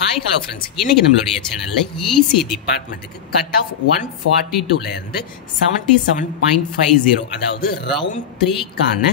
Hi hello friends, இன்றைக்கி நம்மளுடைய சேனலில் இசி டிபார்ட்மெண்ட்டுக்கு கட் ஆஃப் 142லேருந்து 77.50, அதாவது ரவுண்ட் 3க்கான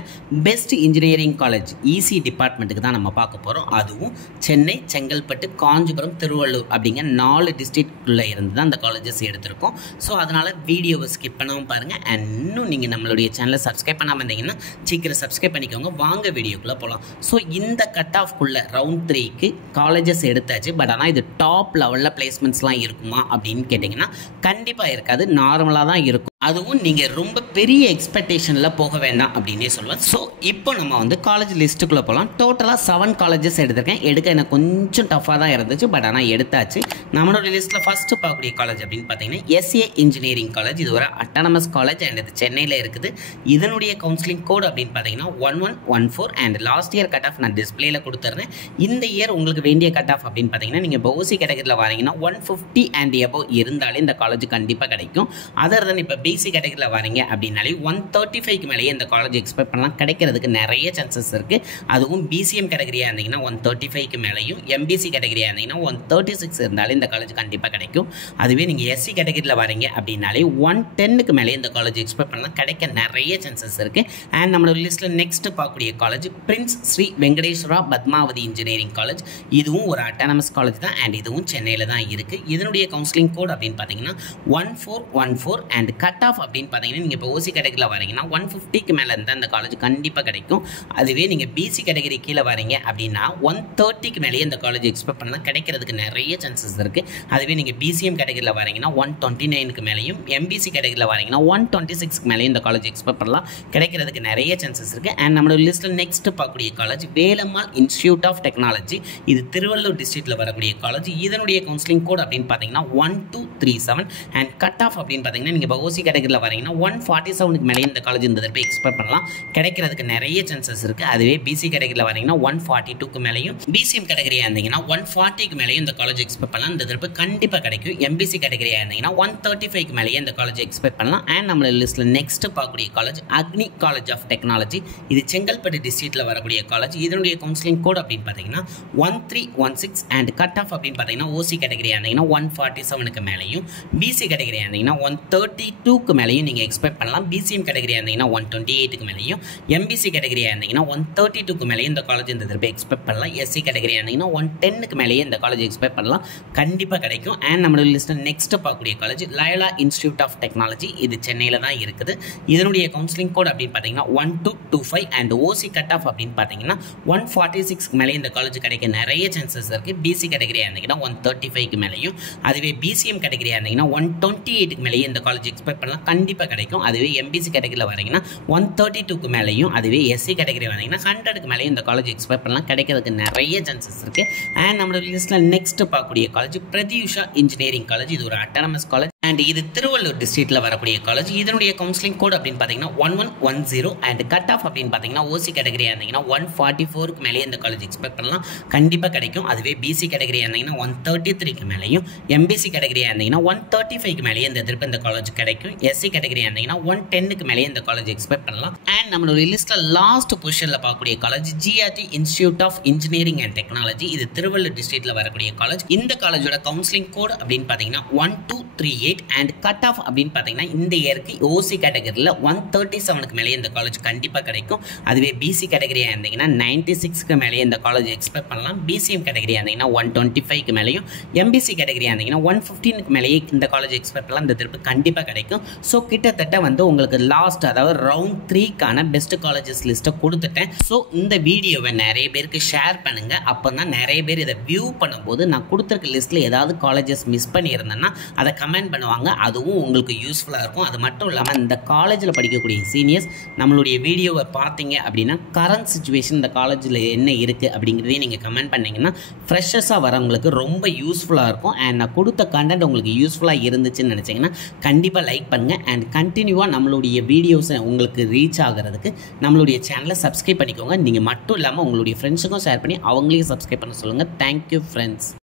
பெஸ்ட் இன்ஜினியரிங் காலேஜ் இசி டிபார்ட்மெண்ட்டுக்கு தான் நம்ம பார்க்க போகிறோம். அதுவும் சென்னை, செங்கல்பட்டு, காஞ்சிபுரம், திருவள்ளூர் அப்படிங்கிற 4 டிஸ்ட்ரிக்ட்குள்ளே இருந்து தான் அந்த காலேஜஸ் எடுத்திருக்கோம். ஸோ அதனால் வீடியோவை ஸ்கிப் பண்ணாமல் பாருங்கள். அண்ட் இன்னும் நீங்கள் நம்மளுடைய சேனலை சப்ஸ்கிரைப் பண்ணாமல் இருந்தீங்கன்னா சீக்கிரம் சப்ஸ்கிரைப் பண்ணிக்கோங்க. வாங்க வீடியோக்குள்ளே போகலாம். ஸோ இந்த கட் ஆஃப்குள்ளே ரவுண்ட் 3க்கு காலேஜஸ் எடுத்தாச்சு. பட் ஆனால் இது டாப் லெவலில் பிளேஸ்மெண்ட்ஸ்லாம் இருக்குமா அப்படின்னு கேட்டிங்கன்னா கண்டிப்பாக இருக்காது. நார்மலாக தான் இருக்கும். அதுவும் நீங்கள் ரொம்ப பெரிய எக்ஸ்பெக்டேஷனில் போக வேண்டாம் அப்படின்னே சொல்லுவேன். ஸோ இப்போ நம்ம காலேஜ் லிஸ்ட்டுக்குள்ளே போகலாம். டோட்டலாக 7 காலேஜஸ் எடுத்திருக்கேன். எடுக்க எனக்கு கொஞ்சம் டஃப்பாக தான் இருந்துச்சு. பட் ஆனால் எடுத்தாச்சு. நம்மளோட லிஸ்ட்டில் ஃபஸ்ட்டு பார்க்கக்கூடிய காலேஜ் அப்படின்னு பார்த்தீங்கன்னா எஸ்ஏ இன்ஜினியரிங் காலேஜ். இது ஒரு அட்டானமஸ் காலேஜ் அண்ட் இது சென்னையில் இருக்குது. இதனுடைய கவுன்சிலிங் கோட் அப்படின்னு பார்த்தீங்கன்னா 1114 and last year cut off நான் டிஸ்பிளேல கொடுத்துருந்தேன். இந்த இயர் உங்களுக்கு வேண்டிய கட் ஆஃப் அப்படின்னு பார்த்தீங்கன்னா நீங்கள் இப்போ ஓசி கேட்டகரியில் வரீங்கன்னா 150 அண்ட் எபோவ் இருந்தாலே இந்த காலேஜ் கண்டிப்பாக கிடைக்கும். அதர் தென் இப்போ பிசி கேட்டகரியில் வரீங்க அப்படின்னாலே 135க்கு மேலேயே இந்த காலேஜ் எக்ஸ்பெக்ட் பண்ணலாம். கிடைக்கிறதுக்கு நிறைய சான்சஸ் இருக்குது. அதுவும் பிசிஎம் கேட்டகரியாக இருந்தீங்கன்னா 135க்கு மேலேயும், எம்பிசி கேட்டகரியாக இருந்தீங்கன்னா 136 இருந்தாலே இந்த காலேஜ் கண்டிப்பாக கிடைக்கும். அதுவே நீங்கள் எஸ்சி கேட்டகரியில் வரீங்க அப்படின்னாலே 110க்கு மேலே இந்த காலேஜ் எக்ஸ்பெக்ட் பண்ணலாம். கிடைக்க நிறைய சான்சஸ் இருக்குது. அண்ட் நம்மளோட லிஸ்ட்டில் நெக்ஸ்ட் பார்க்கக்கூடிய college prince Sri Venkateswara Padmavathi engineering college. இதுவும் ஒரு அட்டானமஸ் காலேஜ் தான் அண்ட் இதுவும் சென்னையில் தான் இருக்குது. இதனுடைய கவுன்சிலிங் கோட் அப்படின்னு பார்த்தீங்கன்னா 1414 அண்ட் கட் ஆஃப் அப்படின்னு பார்த்தீங்கன்னா நீங்கள் இப்போ ஓசி கேட்டகரியில் வரீங்கன்னா 150க்கு மேலே இருந்தால் அந்த காலேஜ் கண்டிப்பாக கிடைக்கும். அதுவே நீங்கள் பிசி கேட்டகரி கீழே வரீங்க அப்படின்னா 130க்கு மேலேயே இந்த காலேஜ் எக்ஸ்பெக்ட் பண்ணலாம். கிடைக்கிறதுக்கு நிறைய சான்சஸ் இருக்குது. அதுவே நீங்கள் பிசிஎம் கேட்டகரியில் வரீங்கன்னா 129க்கு மேலேயும், எம்பிசி கேட்டகரியில் வரீங்கன்னா 126க்கு மேலேயும் இந்த காலேஜ் எக்ஸ்பெக்ட் பண்ணலாம். கிடைக்கிறதுக்கு நிறைய சான்சஸ் இருக்குது. அண்ட் நம்மளோட லிஸ்ட்டில் நெக்ஸ்ட் பார்க்கக்கூடிய college Velammal institute of technology. இது திருவள்ளூர் டிஸ்ட்ரிக்ட்டில் வரக்கூடிய காலேஜ். இதனுடைய கவுன்சிலிங் கோட் அப்படின்னு பார்த்தீங்கன்னா 1237 அண்ட் கட் ஆஃப் அப்படின்னு பார்த்தீங்கன்னா நீங்கள் இப்போ ஓசி கேட்டகரியில் வரீங்கன்னா 147க்கு மேலே இந்த காலேஜ் இந்த தடவை எக்ஸ்பெக்ட் பண்ணலாம். கிடைக்கிறதுக்கு நிறைய சான்சஸ் இருக்குது. அதுவே பிசி கேட்டகரியில் வரீங்கன்னா 142க்கு மேலேயும், பிசிஎம் கேட்டகரியாக இருந்தீங்கன்னா 140க்கு மேலேயும் இந்த காலேஜ் எக்ஸ்பெக்ட் பண்ணலாம். இந்த தடவை கண்டிப்பாக கிடைக்கும். எம்பிசி கேட்டகரியாக இருந்தீங்கன்னா 135க்கு மேலேயே இந்த காலேஜ் எக்ஸ்பெக்ட் பண்ணலாம். அண்ட் நம்மளோட லிஸ்ட்டில் நெக்ஸ்ட் பார்க்கக்கூடிய college Agni college of technology. இது செங்கல்பட்டு டிஸ்ட்ரிக்ட்டில் வரக்கூடிய காலேஜ். இதனுடைய கவுன்சிலிங் கோட் அப்படின்னு பார்த்தீங்கன்னா 1316 அண்ட் கட் ஆஃப் அப்படின்னு பார்த்தீங்கன்னா ஓசி கேட்டகரியாக இருந்தீங்கன்னா 147க்கு மேலேயும், பிசி கேட்டகரியாக இருந்தீங்கன்னா 132க்கு மேலேயும் நீங்கள் எக்ஸ்பெக்ட் பண்ணலாம். பிசிஎம் கேட்டகரியாக இருந்தீங்கன்னா 128க்கு மேலேயும், எம்பிசி கேட்டகரியாக இருந்தீங்கன்னா 132க்கு மேலேயும் இந்த காலேஜ் இந்த தடவை எக்ஸ்பெக்ட் பண்ணலாம். எஸ்சி கேட்டகரியாக இருந்தீங்கன்னா 110க்கு மேலேயே இந்த காலேஜ் எக்ஸ்பெக்ட் பண்ணலாம். கண்டிப்பாக கிடைக்கும். அண்ட் நம்மளோட லிஸ்ட்டில் நெக்ஸ்ட் பார்க்கக்கூடிய college Loyola institute of technology. இது சென்னையில் தான் இருக்குது. இதனுடைய கவுன்சிலிங் கோட் அப்படின்னு பார்த்தீங்கன்னா 1225 அண்ட் ஓசி கட் ஆஃப் அப்படின்னு பார்த்தீங்கன்னா 146க்கு மேலே இந்த காலேஜ் கிடைக்க நிறைய சான்சஸ் இருக்குது. பிசி கேட்டகரியாக இருந்தீங்கன்னா 135க்கு மேலேயும், அதுவே பிசிஎம் கேட்டகரியாக இருந்தீங்கன்னா 128க்கு மேலேயே இந்த காலேஜ் எக்ஸ்பெக்ட் பண்ணலாம். கண்டிப்பாக கிடைக்கும். அதுவே எம்பிசி கேட்டகரியில் வரீங்கன்னா 132க்கு மேலேயும், அதுவே எஸ்சி கேட்டகரி வரீங்கன்னா 100க்கு மேலேயும் இந்த காலேஜ் எக்ஸ்பெக்ட் பண்ணலாம். கிடைக்கிறதுக்கு நிறைய சான்சஸ் இருக்குது. அண்ட் நம்மளோட லிஸ்ட்டில் நெக்ஸ்ட் பார்க்கக்கூடிய காலேஜ் பிரதியுஷா இன்ஜினியரிங் காலேஜ். இது ஒரு அட்டானமஸ் காலேஜ் அண்ட் இது திருவள்ளூர் டிஸ்ட்ரிக்ட்டில் வரக்கூடிய காலேஜ். இதனுடைய கவுன்சிலிங் கோட் அப்படின்னு பார்த்தீங்கன்னா 1110 அண்ட் கட் ஆஃப் அப்படின்னு பார்த்தீங்கன்னா ஓசி கேட்டகரியாக இருந்தீங்கன்னா 144க்கு மேலேயே இந்த காலேஜ் எக்ஸ்பெக்ட் பண்ணலாம். கண்டிப்பாக கிடைக்கும். அதுவே பிசி கேட்டகரியாக இருந்தீங்கன்னா 133க்கு மேலேயும், எம்பிசி கேட்டகரியாக இருந்தீங்கன்னா 135க்கு மேலேயே இந்த காலேஜ் கிடைக்கும். எஸ்சி கேட்டகரியாக இருந்தீங்கன்னா 110க்கு மேலேயே இந்த காலேஜ் எக்ஸ்பெக்ட் பண்ணலாம். அண்ட் நம்மளோட லிஸ்ட்டில் லாஸ்ட் பொசிஷனில் பார்க்கக்கூடிய college GRT institute of engineering and technology. இது திருவள்ளூர் டிஸ்ட்ரிக்ட்டில் வரக்கூடிய காலேஜ். இந்த காலேஜோட கவுன்சிலிங் கோட் அப்படின்னு பார்த்தீங்கன்னா 1238 அண்ட் கட் ஆஃப் அப்படின்னு பார்த்தீங்கன்னா இந்த இயருக்கு ஓசி கேட்டகரியில் 137க்கு மேலேயே இந்த காலேஜ் கண்டிப்பாக கிடைக்கும். அதுவே பிசி கேட்டகரியாக இருந்தீங்கன்னா 96க்கு மேலேயே இந்த காலேஜ் எக்ஸ்பெக்ட் பண்ணலாம். பிசிஎம் கேட்டகரியாக இருந்தீங்கன்னா 125க்கு மேலேயும், எம்பிசி கேட்டகரியாக இருந்தீங்கன்னா 115க்கு மேலேயே இந்த காலேஜ் எக்ஸ்பெக்ட் பண்ணலாம். இந்த திருப்பு கண்டிப்பாக கிடைக்கும். ஸோ கிட்டத்தட்ட உங்களுக்கு லாஸ்ட், அதாவது ரவுண்ட் 3க்கான பெஸ்ட் காலேஜஸ் லிஸ்ட்டை கொடுத்துட்டேன். ஸோ இந்த வீடியோவை நிறைய பேருக்கு ஷேர் பண்ணுங்கள். அப்போ தான் நிறைய பேர் இதை வியூ பண்ணும்போது நான் கொடுத்துருக்க லிஸ்ட்டில் ஏதாவது காலேஜஸ் மிஸ் பண்ணியிருந்தேன்னா அதை கமெண்ட் பண்ணுவாங்க. அதுவும் உங்களுக்கு யூஸ்ஃபுல்லாக இருக்கும். அது மட்டும் இல்லாமல் இந்த காலேஜில் படிக்கக்கூடிய சீனியர்ஸ் நம்மளுடைய வீடியோவை பார்த்தீங்க அப்படின்னா கரண்ட் சுச்சுவேஷன் இந்த காலேஜில் என்ன இருக்குது அப்படிங்கிறதையும் நீங்கள் கமெண்ட் பண்ணிங்கன்னா ஃப்ரெஷர்ஸாக வரவங்களுக்கு ரொம்ப யூஸ்ஃபுல்லாக இருக்கும். அண்ட் நான் கொடுத்த கண்டென்ட் உங்களுக்கு யூஸ்ஃபுல்லாக இருந்துச்சுன்னு நினச்சிங்கன்னா கண்டிப்பாக லைக் பண்ணுங்கள். அண்ட் கண்டினியூவாக நம்மளுடைய வீடியோஸை உங்களுக்கு ரீச் ஆகிறதுக்கு நம்மளுடைய சேனலை சப்ஸ்கிரைப் பண்ணிக்கோங்க. நீங்கள் மட்டும் இல்லாமல் உங்களுடைய ஃப்ரெண்ட்ஸுக்கும் ஷேர் பண்ணி அவங்களையும் சப்ஸ்கிரைப் பண்ண சொல்லுங்கள். Thank you friends.